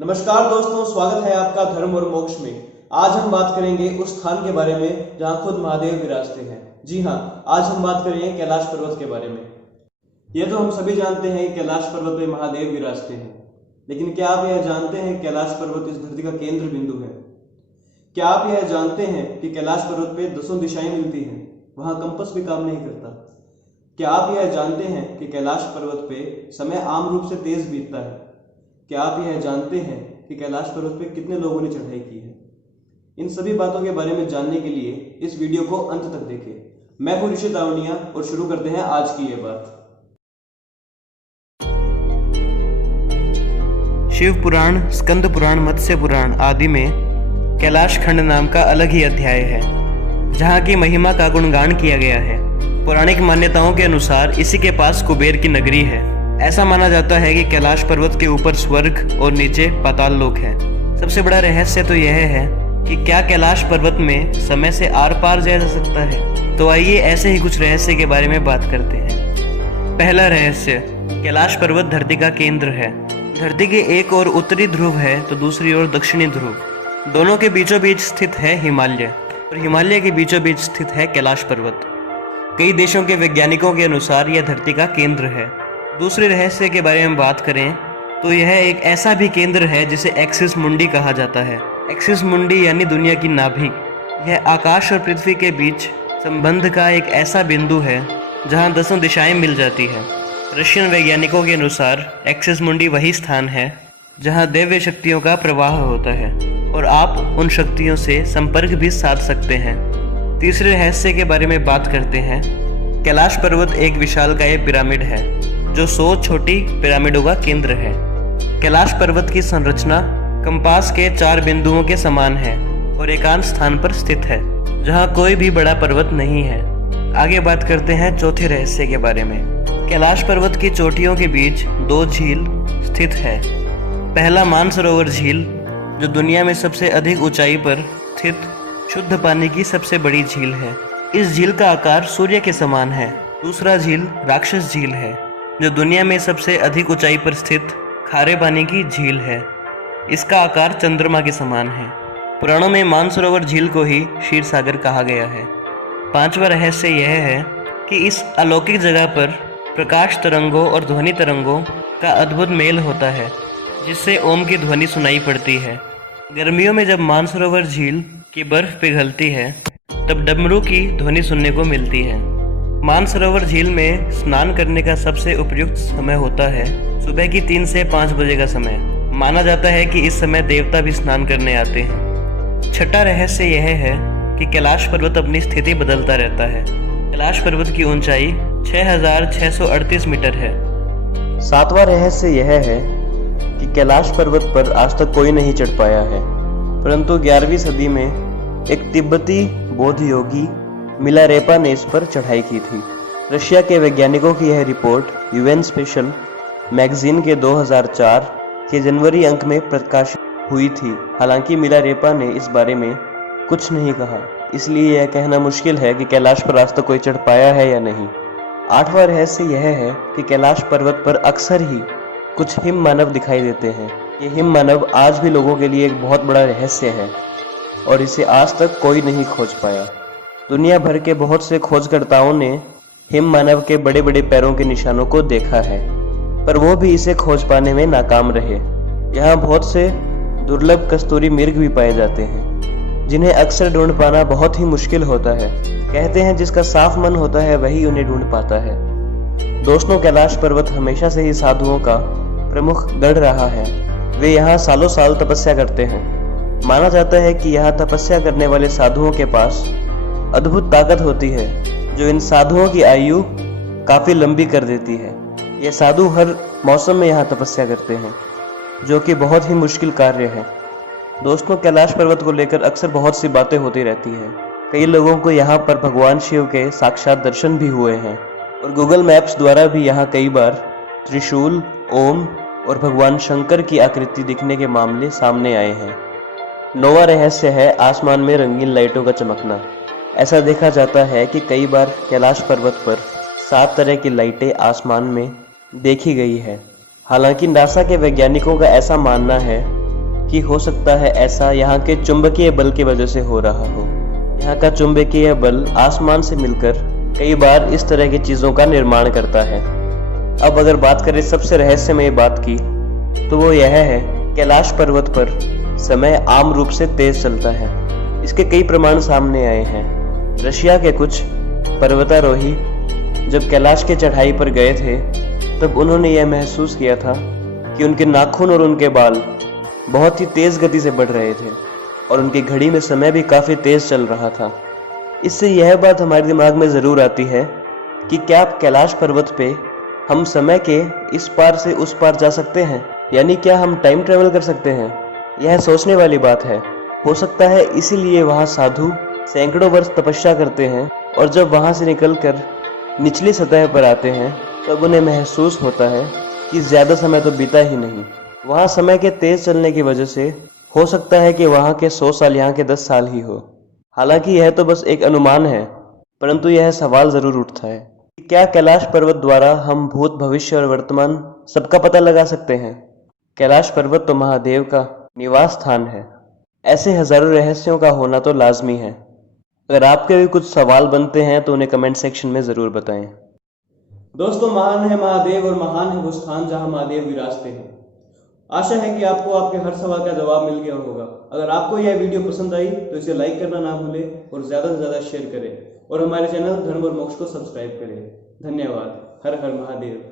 नमस्कार दोस्तों, स्वागत है आपका धर्म और मोक्ष में। आज हम बात करेंगे उस स्थान के बारे में जहां खुद महादेव विराजते हैं। जी हाँ, आज हम बात करेंगे कैलाश पर्वत के बारे में। यह तो हम सभी जानते हैं कि कैलाश पर्वत पे महादेव विराजते हैं, लेकिन क्या आप यह जानते हैं कि कैलाश पर्वत इस धरती का केंद्र बिंदु है? क्या आप यह जानते हैं कि कैलाश पर्वत पे 10 दिशाएं मिलती हैं, वहां कंपास भी काम नहीं करता? क्या आप यह जानते हैं कि कैलाश पर्वत पे समय आम रूप से तेज बीतता है? क्या आप यह जानते हैं कि कैलाश पर्वत पे कितने लोगों ने चढ़ाई की है? इन सभी बातों के बारे में जानने के लिए इस वीडियो को अंत तक देखें। मैं हूं ऋषि तावड़िया और शुरू करते हैं आज की ये बात। शिव पुराण, स्कंद पुराण, मत्स्य पुराण आदि में कैलाश खंड नाम का अलग ही अध्याय है, जहाँ की महिमा का गुणगान किया गया है। पौराणिक मान्यताओं के अनुसार इसी के पास कुबेर की नगरी है। ऐसा माना जाता है कि कैलाश पर्वत के ऊपर स्वर्ग और नीचे पाताल लोक है। सबसे बड़ा रहस्य तो यह है कि क्या कैलाश पर्वत में समय से आर पार जाया जा सकता है? तो आइए ऐसे ही कुछ रहस्य के बारे में बात करते हैं। पहला रहस्य, कैलाश पर्वत धरती का केंद्र है। धरती के एक ओर उत्तरी ध्रुव है तो दूसरी ओर दक्षिणी ध्रुव। दोनों के बीचों बीच स्थित है हिमालय, और हिमालय के बीचों बीच स्थित है कैलाश पर्वत। कई देशों के वैज्ञानिकों के अनुसार यह धरती का केंद्र है। दूसरे रहस्य के बारे में बात करें तो यह एक ऐसा भी केंद्र है जिसे एक्सिस मुंडी कहा जाता है। एक्सिस मुंडी यानी दुनिया की नाभि। यह आकाश और पृथ्वी के बीच संबंध का एक ऐसा बिंदु है जहां 10 दिशाएं मिल जाती है। रशियन वैज्ञानिकों के अनुसार एक्सिस मुंडी वही स्थान है जहां दिव्य शक्तियों का प्रवाह होता है और आप उन शक्तियों से संपर्क भी साध सकते हैं। तीसरे रहस्य के बारे में बात करते हैं। कैलाश पर्वत एक विशालकाय पिरामिड है जो 100 छोटी पिरामिडों का केंद्र है। कैलाश पर्वत की संरचना कंपास के 4 बिंदुओं के समान है और एकांत स्थान पर स्थित है जहां कोई भी बड़ा पर्वत नहीं है। आगे बात करते हैं चौथे रहस्य के बारे में। कैलाश पर्वत की चोटियों के बीच 2 झील स्थित है। पहला मानसरोवर झील, जो दुनिया में सबसे अधिक ऊंचाई पर स्थित शुद्ध पानी की सबसे बड़ी झील है। इस झील का आकार सूर्य के समान है। दूसरा झील राक्षस झील है, जो दुनिया में सबसे अधिक ऊंचाई पर स्थित खारे पानी की झील है। इसका आकार चंद्रमा के समान है। पुराणों में मानसरोवर झील को ही क्षीर सागर कहा गया है। पांचवा रहस्य यह है कि इस अलौकिक जगह पर प्रकाश तरंगों और ध्वनि तरंगों का अद्भुत मेल होता है, जिससे ओम की ध्वनि सुनाई पड़ती है। गर्मियों में जब मानसरोवर झील की बर्फ पिघलती है तब डमरू की ध्वनि सुनने को मिलती है। मानसरोवर झील में स्नान करने का सबसे उपयुक्त समय होता है सुबह की 3 से 5 बजे का समय। माना जाता है कि इस समय देवता भी स्नान करने आते हैं। छठा रहस्य यह है कि कैलाश पर्वत अपनी स्थिति बदलता रहता है। कैलाश पर्वत की ऊंचाई 6638 मीटर है। सातवां रहस्य यह है कि कैलाश पर्वत पर आज तक कोई नहीं चढ़ पाया है, परंतु 11वीं सदी में एक तिब्बती बौद्ध योगी मिलारेपा ने इस पर चढ़ाई की थी। रशिया के वैज्ञानिकों की यह रिपोर्ट यूएन स्पेशल मैगजीन के 2004 के जनवरी अंक में प्रकाशित हुई थी। हालांकि मिलारेपा ने इस बारे में कुछ नहीं कहा, इसलिए यह कहना मुश्किल है कि कैलाश पर आज तक कोई चढ़ पाया है या नहीं। आठवां रहस्य यह है कि कैलाश पर्वत पर अक्सर ही कुछ हिम मानव दिखाई देते हैं। ये हिम मानव आज भी लोगों के लिए एक बहुत बड़ा रहस्य है और इसे आज तक कोई नहीं खोज पाया। दुनिया भर के बहुत से खोजकर्ताओं ने हिम मानव के बड़े बड़े पैरों के निशानों को देखा है, पर वो भी इसे खोज पाने में नाकाम रहे। यहाँ बहुत से दुर्लभ कस्तूरी मृग भी पाए जाते हैं, जिन्हें अक्सर ढूंढ पाना बहुत ही मुश्किल होता है। कहते हैं जिसका साफ मन होता है वही उन्हें ढूंढ पाता है। दोस्तों, कैलाश पर्वत हमेशा से ही साधुओं का प्रमुख गढ़ रहा है। वे यहाँ सालों साल तपस्या करते हैं। माना जाता है कि यहाँ तपस्या करने वाले साधुओं के पास अद्भुत ताकत होती है जो इन साधुओं की आयु काफी लंबी कर देती है। ये साधु हर मौसम में यहाँ तपस्या करते हैं, जो कि बहुत ही मुश्किल कार्य है। दोस्तों, कैलाश पर्वत को लेकर अक्सर बहुत सी बातें होती रहती हैं। कई लोगों को यहाँ पर भगवान शिव के साक्षात दर्शन भी हुए हैं और गूगल मैप्स द्वारा भी यहाँ कई बार त्रिशूल, ओम और भगवान शंकर की आकृति दिखने के मामले सामने आए हैं। 9वां रहस्य है आसमान में रंगीन लाइटों का चमकना। ऐसा देखा जाता है कि कई बार कैलाश पर्वत पर 7 तरह की लाइटें आसमान में देखी गई है। हालांकि नासा के वैज्ञानिकों का ऐसा मानना है कि हो सकता है ऐसा यहाँ के चुंबकीय बल की वजह से हो रहा हो। यहाँ का चुंबकीय बल आसमान से मिलकर कई बार इस तरह की चीजों का निर्माण करता है। अब अगर बात करें सबसे रहस्यमय बात की, तो वो यह है कैलाश पर्वत पर समय आम रूप से तेज चलता है। इसके कई प्रमाण सामने आए हैं। रशिया के कुछ पर्वतारोही जब कैलाश की चढ़ाई पर गए थे, तब उन्होंने यह महसूस किया था कि उनके नाखून और उनके बाल बहुत ही तेज गति से बढ़ रहे थे और उनकी घड़ी में समय भी काफी तेज चल रहा था। इससे यह बात हमारे दिमाग में जरूर आती है कि क्या कैलाश पर्वत पे हम समय के इस पार से उस पार जा सकते हैं, यानी क्या हम टाइम ट्रेवल कर सकते हैं। यह सोचने वाली बात है। हो सकता है इसीलिए वहाँ साधु सैकड़ों वर्ष तपस्या करते हैं और जब वहाँ से निकलकर निचली सतह पर आते हैं तब उन्हें महसूस होता है कि ज्यादा समय तो बीता ही नहीं। वहाँ समय के तेज चलने की वजह से हो सकता है कि वहाँ के 100 साल यहाँ के 10 साल ही हो। हालांकि यह तो बस एक अनुमान है, परंतु यह सवाल जरूर उठता है कि क्या कैलाश पर्वत द्वारा हम भूत, भविष्य और वर्तमान सबका पता लगा सकते हैं। कैलाश पर्वत तो महादेव का निवास स्थान है। ऐसे हजारों रहस्यों का होना तो लाजमी है। अगर आपके भी कुछ सवाल बनते हैं तो उन्हें कमेंट सेक्शन में जरूर बताएं। दोस्तों, महान है महादेव और महान है वो स्थान जहां महादेव विराजते हैं। आशा है कि आपको आपके हर सवाल का जवाब मिल गया होगा। अगर आपको यह वीडियो पसंद आई तो इसे लाइक करना ना भूलें और ज्यादा से ज्यादा शेयर करें और हमारे चैनल धर्म और मोक्ष को सब्सक्राइब करें। धन्यवाद। हर हर महादेव।